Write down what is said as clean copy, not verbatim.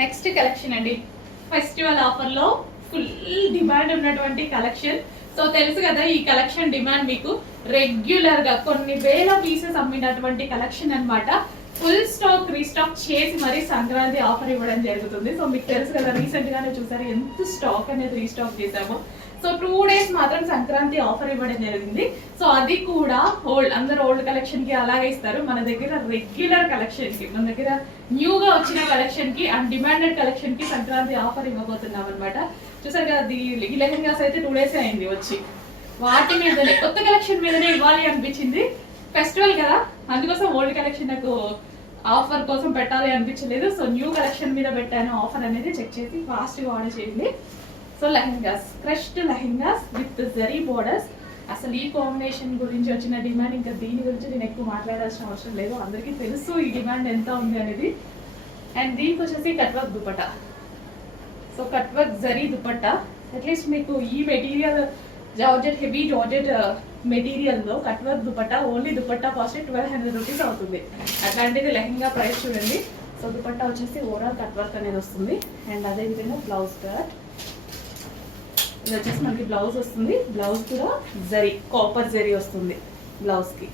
Next collection అండి, festival ఆఫర్లో full demand ఉన్నటువంటి కలెక్షన్. సో తెలుసు కదా ఈ కలెక్షన్ డిమాండ్ మీకు రెగ్యులర్ గా కొన్ని వేల పీసెస్ అమ్మినటువంటి కలెక్షన్ అన్నమాట. ఫుల్ స్టాక్ రీస్టాక్ చేసి మరి సంక్రాంతి ఆఫర్ ఇవ్వడం జరుగుతుంది. సో మీకు తెలుసు కదా రీసెంట్ గానే చూసారు ఎంత స్టాక్ అనేది రీస్టాక్ చేసామో. సో 2 days మాత్రం సంక్రాంతి ఆఫర్ ఇవ్వడం జరిగింది. సో అది కూడా అందరు ఓల్డ్ కలెక్షన్ కి అలాగే ఇస్తారు. మన దగ్గర రెగ్యులర్ కలెక్షన్ కి, మన దగ్గర న్యూగా వచ్చిన కలెక్షన్ కి అండ్ డిమాండెడ్ కలెక్షన్ కి సంక్రాంతి ఆఫర్ ఇవ్వబోతున్నాం అనమాట. చూసారు కదా ఈ లెహెంగాస్ అయితే 2 days అయింది వచ్చి. వాటి మీదనే కొత్త కలెక్షన్ మీదనే ఇవ్వాలి అనిపించింది. ఫెస్టివల్ కదా, అందుకోసం ఓల్డ్ కలెక్షన్ నాకు ఆఫర్ కోసం పెట్టాలి అనిపించలేదు. సో న్యూ కలెక్షన్ మీద పెట్టాను ఆఫర్ అనేది. చెక్ చేసి ఫాస్ట్గా ఆర్డర్ చేయండి. So lehengas, crushed lehengas with zari borders. అసలు ఈ కాంబినేషన్ గురించి వచ్చిన డిమాండ్, ఇంకా దీని గురించి నేను ఎక్కువ మాట్లాడాల్సిన అవసరం లేదు, అందరికీ తెలుసు ఈ డిమాండ్ ఎంత ఉంది అనేది. అండ్ దీనికి వచ్చేసి cut work dupatta. So cut work zari dupatta. At least మీకు ఈ మెటీరియల్ జార్జెట్, హెవీ జార్జెట్ మెటీరియల్లో cut work dupatta, only dupatta cost 1200 rupees అవుతుంది. అట్లాంటిది లెహెంగా ప్రైస్ చూడండి. సో దుపట్టా వచ్చేసి ఓవరాల్ కట్ వర్క్ అనేది వస్తుంది. అండ్ అదేవిధంగా బ్లౌజ్ కట్, ఇది వచ్చేసి మనకి బ్లౌజ్ వస్తుంది. బ్లౌజ్ కూడా జరీ, కాపర్ జరీ వస్తుంది బ్లౌజ్కి.